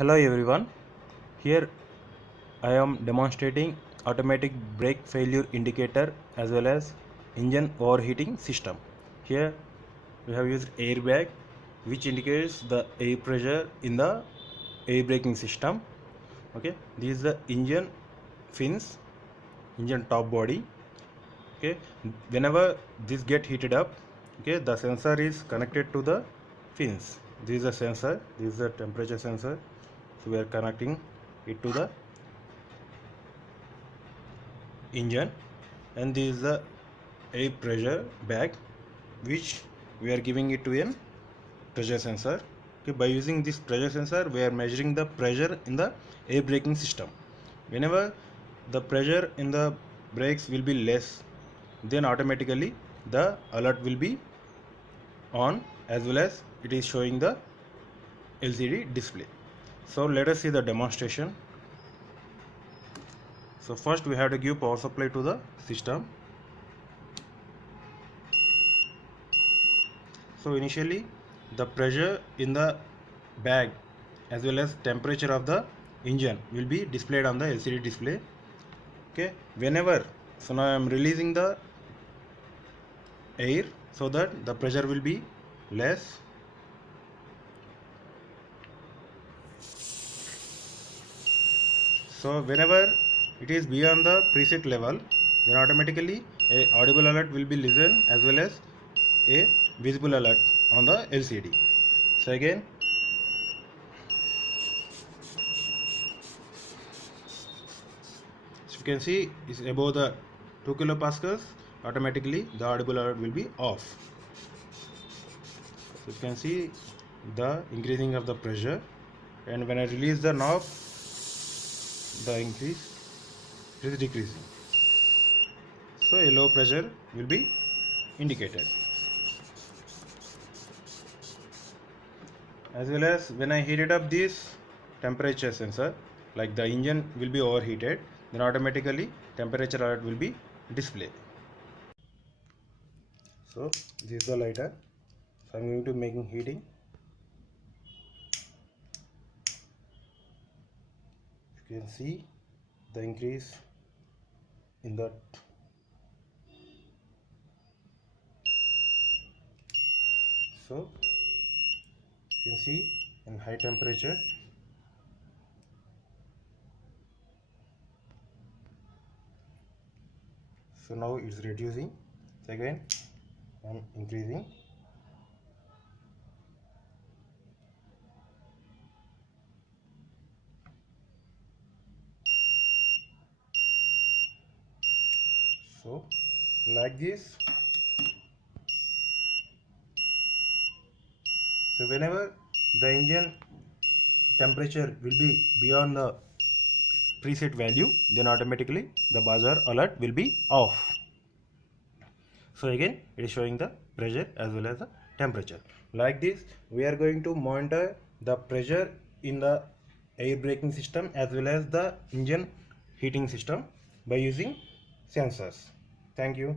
Hello everyone, here I am demonstrating automatic brake failure indicator as well as engine overheating system. Here we have used airbag which indicates the air pressure in the air braking system. Okay, this is the engine fins, engine top body. Okay, whenever this get heated up, okay, the sensor is connected to the fins. This is the sensor, this is the temperature sensor, so we are connecting it to the engine, and this is the air pressure bag which we are giving it to a pressure sensor. Okay, by using this pressure sensor we are measuring the pressure in the air braking system. Whenever the pressure in the brakes will be less, then automatically the alert will be on, as well as it is showing the LCD display. So let us see the demonstration. So first we have to give power supply to the system. So initially the pressure in the bag as well as temperature of the engine will be displayed on the LCD display. Okay, whenever, so now I am releasing the air so that the pressure will be less. So whenever it is beyond the preset level, then automatically a audible alert will be listened as well as a visible alert on the LCD. So again, so you can see is above the 2 kilopascals, automatically the audible alert will be off. So you can see the increasing of the pressure, and when I release the knob, the increase is decreasing. So a low pressure will be indicated. As well as when I heated up this temperature sensor, like the engine will be overheated, then automatically temperature alert will be displayed. So this is the lighter. So I am going to making heating. You can see the increase in that. So you can see in high temperature, so now it's reducing. So again I am increasing. So like this. So whenever the engine temperature will be beyond the preset value, then automatically the buzzer alert will be off. So again it is showing the pressure as well as the temperature. Like this we are going to monitor the pressure in the air braking system as well as the engine heating system by using sensors. Thank you.